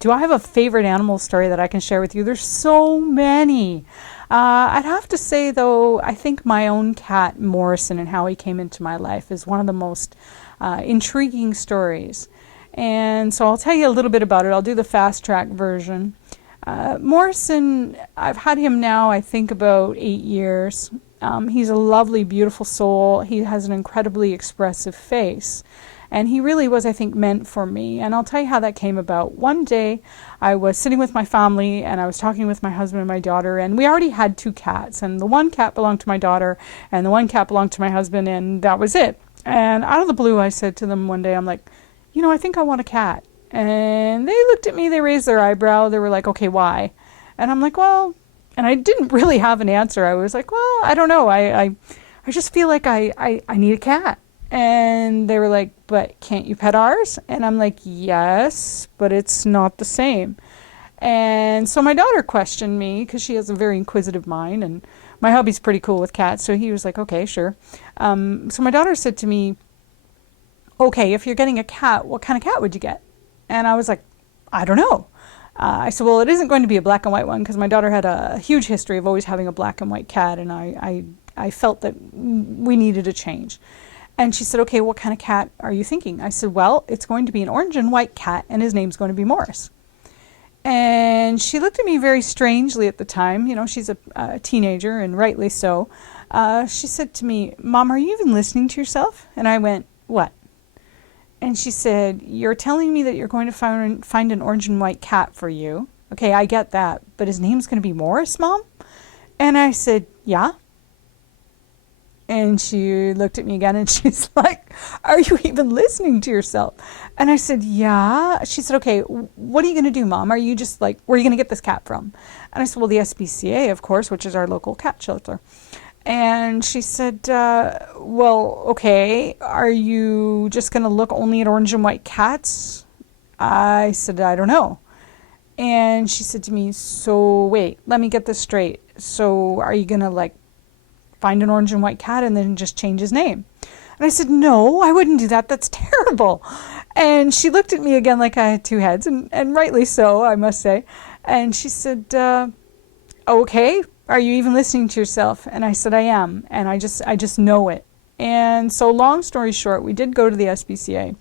Do I have a favorite animal story that I can share with you? There's so many. I'd have to say, though, I think my own cat, Morrison, and how he came into my life is one of the most intriguing stories. And so I'll tell you a little bit about it. I'll do the fast track version. Morrison, I've had him now, I think, about 8 years. He's a lovely, beautiful soul. He has an incredibly expressive face. And he really was, I think, meant for me. And I'll tell you how that came about. One day, I was sitting with my family, and I was talking with my husband and my daughter, and we already had two cats. And the one cat belonged to my daughter, and the one cat belonged to my husband, and that was it. And out of the blue, I said to them one day, I'm like, I think I want a cat. And they looked at me, they raised their eyebrow, they were like, okay, why? And I'm like, well, and I didn't really have an answer. I was like, well, I don't know. I just feel like I need a cat. And they were like, but can't you pet ours? And I'm like, yes, but it's not the same. And so my daughter questioned me because she has a very inquisitive mind, and my hubby's pretty cool with cats. So he was like, okay, sure. So my daughter said to me, okay, if you're getting a cat, what kind of cat would you get? And I was like, I don't know. I said, well, it isn't going to be a black and white one because my daughter had a huge history of always having a black and white cat, and I felt that we needed a change. And she said, okay, what kind of cat are you thinking? I said, well, it's going to be an orange and white cat, and his name's going to be Morris. And she looked at me very strangely at the time. She's a teenager, and rightly so. She said to me, Mom, are you even listening to yourself? And I went, what? And she said, you're telling me that you're going to find an orange and white cat for you. Okay, I get that, but his name's going to be Morris, Mom? And I said, yeah. And she looked at me again and she's like, are you even listening to yourself? And I said, yeah. She said, okay, what are you going to do, Mom? Are you just like, where are you going to get this cat from? And I said, well, the SPCA, of course, which is our local cat shelter. And she said, well, okay, are you just going to look only at orange and white cats? I said, I don't know. And she said to me, so wait, let me get this straight. So are you going to find an orange and white cat and then just change his name? And I said, no, I wouldn't do that. That's terrible. And she looked at me again like I had two heads, and rightly so, I must say. And she said, okay, are you even listening to yourself? And I said, I am. And I just know it. And so long story short, we did go to the SPCA.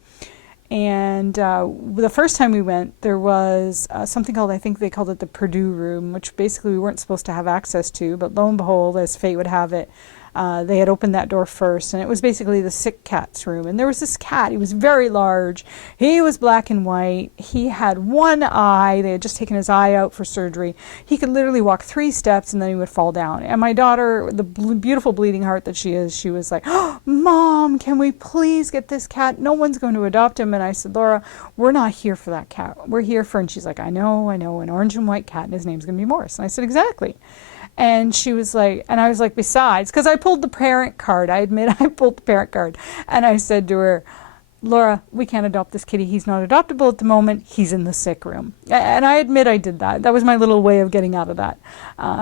And the first time we went, there was something called, I think they called it the Purdue room, which basically we weren't supposed to have access to. But lo and behold, as fate would have it, they had opened that door first. And it was basically the sick cat's room. And there was this cat. He was very large. He was black and white. He had one eye. They had just taken his eye out for surgery. He could literally walk 3 steps and then he would fall down. And my daughter, the beautiful bleeding heart that she is, she was like, oh, Mom, can we please get this cat? No one's going to adopt him. And I said, Laura, we're not here for that cat. We're here for, and she's like, I know, an orange and white cat, and his name's going to be Morris. And I said, exactly. And she was like, and I was like, besides, because I pulled the parent card. I admit I pulled the parent card. And I said to her, Laura, we can't adopt this kitty. He's not adoptable at the moment. He's in the sick room. And I admit I did that. That was my little way of getting out of that.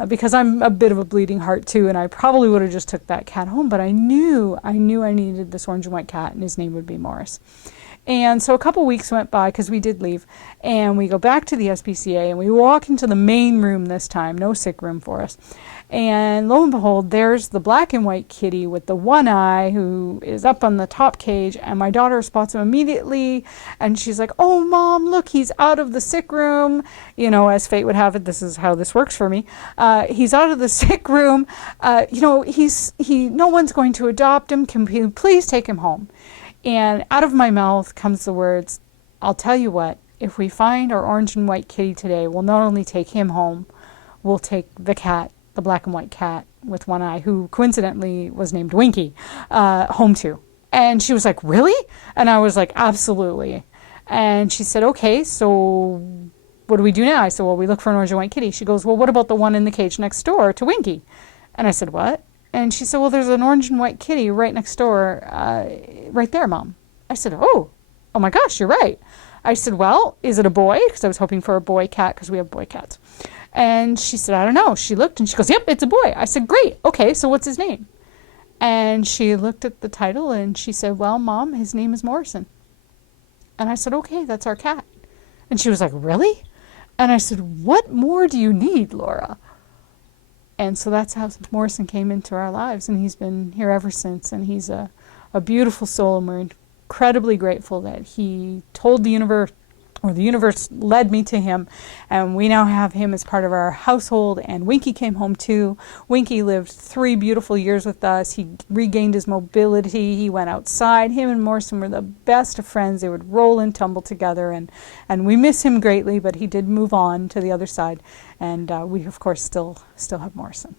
Because I'm a bit of a bleeding heart too, and I probably would have just took that cat home. But I knew I needed this orange and white cat, and his name would be Morris. And so a couple weeks went by because we did leave, and we go back to the SPCA, and we walk into the main room this time, no sick room for us. And lo and behold, there's the black and white kitty with the one eye who is up on the top cage, and my daughter spots him immediately, and she's like, oh, Mom, look, he's out of the sick room. As fate would have it, this is how this works for me. He's out of the sick room. No one's going to adopt him. Can you please take him home? And out of my mouth comes the words, I'll tell you what, if we find our orange and white kitty today, we'll not only take him home, we'll take the cat, the black and white cat with one eye, who coincidentally was named Winky, home too. And she was like, really? And I was like, absolutely. And she said, okay, so what do we do now? I said, well, we look for an orange and white kitty. She goes, well, what about the one in the cage next door to Winky? And I said, what? And she said, well, there's an orange and white kitty right next door, right there, Mom. I said, oh my gosh, you're right. I said, well, is it a boy? Because I was hoping for a boy cat because we have boy cats. And she said, I don't know. She looked and she goes, yep, it's a boy. I said, great. Okay, so what's his name? And she looked at the title and she said, well, Mom, his name is Morrison. And I said, okay, that's our cat. And she was like, really? And I said, what more do you need, Laura? And so that's how Morrison came into our lives, and he's been here ever since. And he's a beautiful soul, and we're incredibly grateful that he told the universe, or the universe led me to him, and we now have him as part of our household. And Winky came home too. Winky lived 3 beautiful years with us. He regained his mobility. He went outside. Him and Morrison were the best of friends. They would roll and tumble together, and we miss him greatly, but he did move on to the other side. And we, of course, still have Morrison.